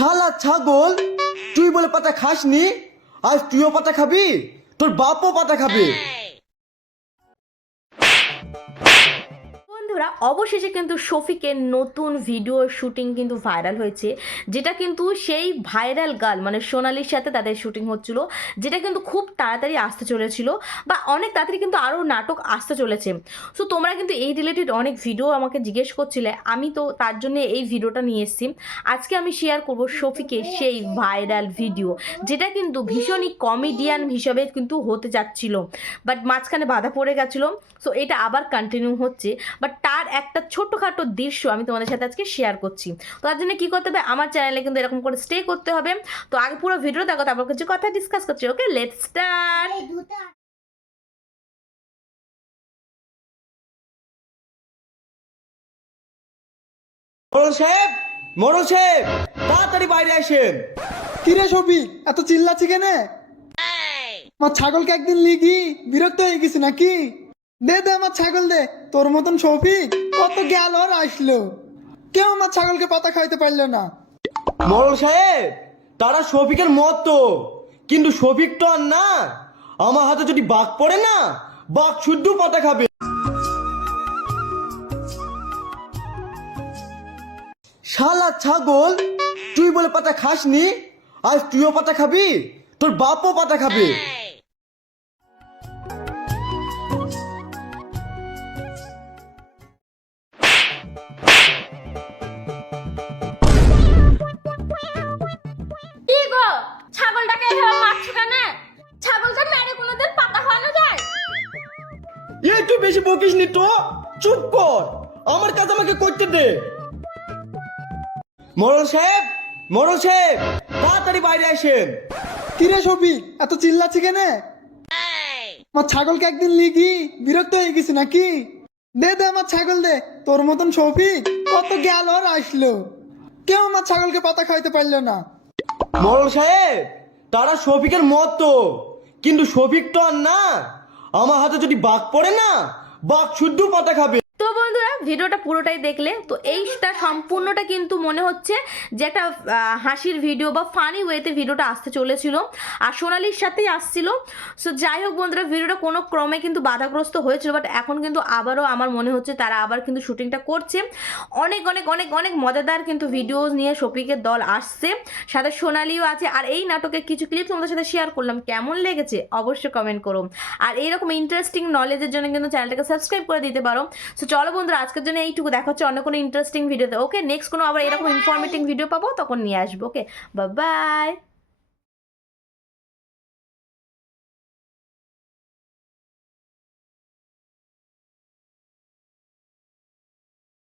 শালা ছাগল, তুই বলে পাতা খাসনি, আজ তুইও পাতা খাবি, তোর বাপও পাতা খাবে। বন্ধুরা, অবশেষে কিন্তু শফিকের নতুন ভিডিও শুটিং কিন্তু ভাইরাল হয়েছে, যেটা কিন্তু সেই ভাইরাল গার্ল মানে সোনালির সাথে তাদের শুটিং হচ্ছিল, যেটা কিন্তু খুব তাড়াতাড়ি আসতে চলেছিল বা অনেক তাড়াতাড়ি কিন্তু আরও নাটক আসতে চলেছে। সো তোমরা কিন্তু এই রিলেটেড অনেক ভিডিও আমাকে জিজ্ঞেস করছিলে, আমি তো তার জন্য এই ভিডিওটা নিয়ে এসেছি। আজকে আমি শেয়ার করব শফিকের সেই ভাইরাল ভিডিও, যেটা কিন্তু ভীষণই কমেডিয়ান হিসাবে কিন্তু হতে যাচ্ছিল, বাট মাঝখানে বাধা পড়ে গেছিলো। সো এটা আবার কন্টিনিউ হচ্ছে, বাট তার একটা ছোট্টখাটো দৃশ্য আমি তোমাদের সাথে আজকে শেয়ার করছি। তো তার জন্য কী করতে হবে, আমার চ্যানেলে কিন্তু এরকম করে স্টে করতে হবে। তো আগে পুরো ভিডিও দেখো, তারপর কিছু কথা ডিসকাস করছি। ওকে, লেটস স্টার্ট। মোড়ল সাহেব, মোড়ল সাহেব, তাড়াতাড়ি বাইরে আসেন। কিরে শফিক, এত চিল্লাচ্ছি কেনে? আমার ছাগলকে একদিন লিগি বিরক্ত হয়ে গেছি নাকি? দে দে আমার ছাগল দে। তোর মতন শফিক কত গেল আর আসলো, কেউ আমার ছাগলকে পাতা খাইতে পারলো না। মোড়ল সাহেব, তারা শফিকের মতো, কিন্তু শফিক তো আর না। আমার হাতে যদি বাঘ পড়ে না, বাঘ শুদ্ধ পাতা খাবে। শালা ছাগল, তুই বলে পাতা খাসনি, আজ তুইও পাতা খাবি, তোর বাপও পাতা খাবে। কি গো, ছাগলটাকে এভাবে মারছো কেন? ছাগলকে মেরে কোনোদিন পাতা খাওয়ানো যায়? এই তুই বেশি বকিস নি তো, চুপ কর, আমার কাজ আমাকে করতে দে। মোড়ল সাহেব, মোড়ল সাহেব, তাড়াতাড়ি বাইরে আসেন। কিরে শফিক, এত চিল্লাচ্ছি কেনে? আমার ছাগলকে একদিন লিগি বিরক্ত হয়ে গেছি নাকি? দে দে আমার ছাগল দে। তোর মতন শফিক কত গেল আর আসলো, কেউ আমার ছাগলকে পাতা খাইতে পারলো না। মোড়ল সাহেব, তারা শফিকের মতো, কিন্তু শফিক তো আর না। আমার হাতে যদি বাঘ পড়ে না, বাঘ শুদ্ধ পাতা খাবে। তো বন্ধুরা, ভিডিওটা পুরোটাই দেখলে তো এইটা সম্পূর্ণটা কিন্তু মনে হচ্ছে যে একটা হাসির ভিডিও বা ফানি ওয়েতে ভিডিওটা আসতে চলেছিল, আর সোনালির সাথেই আসছিল। সো যাই হোক বন্ধুরা, ভিডিওটা কোনো ক্রমে কিন্তু বাধাগ্রস্ত হয়েছিল, বাট এখন কিন্তু আবারও আমার মনে হচ্ছে তারা আবার কিন্তু শুটিংটা করছে। অনেক অনেক অনেক অনেক মজাদার কিন্তু ভিডিও নিয়ে শফিকের দল আসছে, সাথে সোনালিও আছে। আর এই নাটকের কিছু ক্লিপ তোমাদের সাথে শেয়ার করলাম, কেমন লেগেছে অবশ্যই কমেন্ট করো। আর এইরকম ইন্টারেস্টিং নলেজের জন্য কিন্তু চ্যানেলটাকে সাবস্ক্রাইব করে দিতে পারো। সো চলো বন্ধুরা, আজকের জন্য এইটুকু, দেখা হচ্ছে অন্য কোনো ইন্টারেস্টিং ভিডিওতে। ওকে, নেক্সট কোনো আবার এরকম ইনফরমেটিভ ভিডিও পাবো, তখন নিয়ে আসবো। ওকে, বাই বাই।